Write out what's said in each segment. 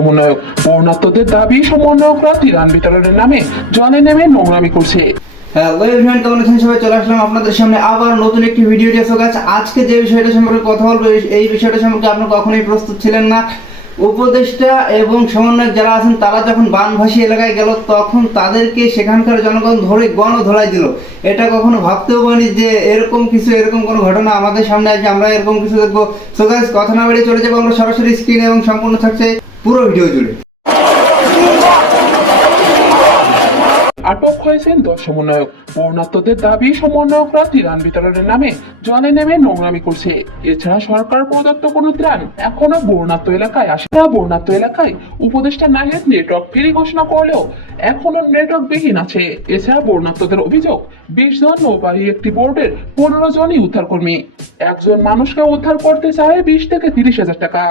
সমন্বয়ক। বর্ণাত্মদের দাবি সমন্বয়করা ত্রাণ বিতরণের নামে জলে নেমে নোংরামি করছে। হ্যালো এভরিওয়ান, কেমন আছেন সবাই? চলে আসলাম আপনাদের সামনে আবার নতুন একটি ভিডিও নিয়ে। আজকে যে বিষয়টা সম্পর্কে কথা বলবো, এই বিষয়টা সম্পর্কে আপনারা কখনোই প্রস্তুত ছিলেন না। উপদেষ্টা এবং সমন্বয়ক যারা আছেন তারা যখন বানভাসী এলাকায় গেল, তখন তাদেরকে সেখানকার জনগণ ধরে গণধোলাই দিল। এটা কখনো ভাবতেও পারিনি যে এরকম কোনো ঘটনা আমাদের সামনে আসবে, আমরা এরকম কিছু দেখবো। সো গাইস, কথা না বেরিয়ে চলে যাবো আমরা সরাসরি স্ক্রিনে, এবং সম্পূর্ণ থাকছে পুরো ভিডিও জুড়ে। আটক হয়েছেন 10 সমন্বয়ক। বর্ণাত্মদের দাবি সমন্বয়করা ত্রাণ বিতরণের নামে জলে নেমে নোংরামি করছে। এছাড়া সরকার প্রদত্ত কোনো ত্রাণ এখনো বর্ণাত্ম এলাকায় আসে না। বর্ণাত্ম এলাকায় উপদেষ্টা নাহিদ নেটওয়ার্ক ফ্রি ঘোষণা করলেও এখনো নেটওয়ার্ক বিহীন আছে। এছাড়া বর্ণাত্মদের অভিযোগ 20 জন নৌবাহী একটি বোর্ডের 15 জনই উদ্ধারকর্মী। একজন মানুষকে উদ্ধার করতে চায় 20 থেকে 30 হাজার টাকা।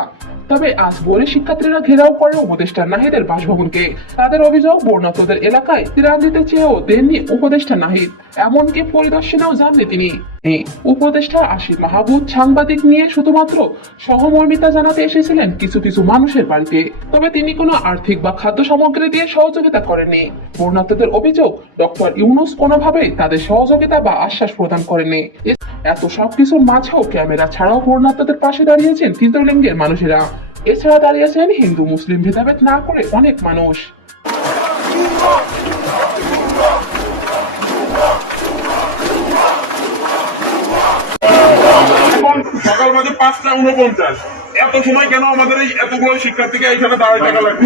তবে আজ ভোরে শিক্ষার্থীরা ঘেরাও করে উপদেষ্টা নাহিদের বাসভবনকে। তাদের অভিযোগ, বর্ণাত্মদের এলাকায় ত্রাণ দিতে চেয়েও দেননি উপদেষ্টা নাহিদ, এমনকি পরিদর্শনেও যাননি তিনি। উপদেষ্টা আসিফ মাহমুদ সাংবাদিক নিয়ে শুধুমাত্র সহমর্মিতা জানাতে এসেছিলেন কিছু কিছু মানুষের বাড়িতে। তবে তিনি কোনো আর্থিক বা খাদ্য সামগ্রী দিয়ে সহযোগিতা করেননি। বর্ণাত্মদের অভিযোগ, ডক্টর ইউনূস কোনোভাবেই তাদের সহযোগিতা বা আশ্বাস প্রদান করেননি। এত সবকিছুর মাঝেও ক্যামেরা ছাড়াও বর্ণাত্মদের পাশে দাঁড়িয়েছেন তৃতীয় লিঙ্গের মানুষেরা। এছাড়া দাঁড়িয়েছেন হিন্দু মুসলিম ভেদাভেদ না করে অনেক মানুষ। সকাল বাজে 5:49। এত সময় কেন আমাদের এই এতগুলো শিক্ষার্থীকে এইখানে দাঁড়ায় থাকা লাগবে?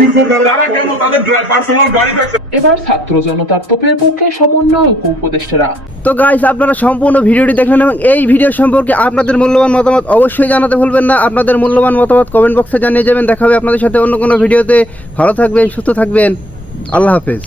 তারা কেন তাদের পার্সোনাল গাড়ি থাকছে? এবার ছাত্র জনতার তোপের পক্ষে সমন্বয়ক ও উপদেষ্টারা। তো গাইস, আপনারা সম্পূর্ণ ভিডিওটি দেখলেন এবং এই ভিডিও সম্পর্কে আপনাদের মূল্যবান মতামত অবশ্যই জানাতে ভুলবেন না। আপনাদের মূল্যবান মতামত কমেন্ট বক্সে জানিয়ে যাবেন। দেখা হবে আপনাদের সাথে অন্য কোনো ভিডিওতে। ভালো থাকবেন, সুস্থ থাকবেন। আল্লাহ হাফেজ।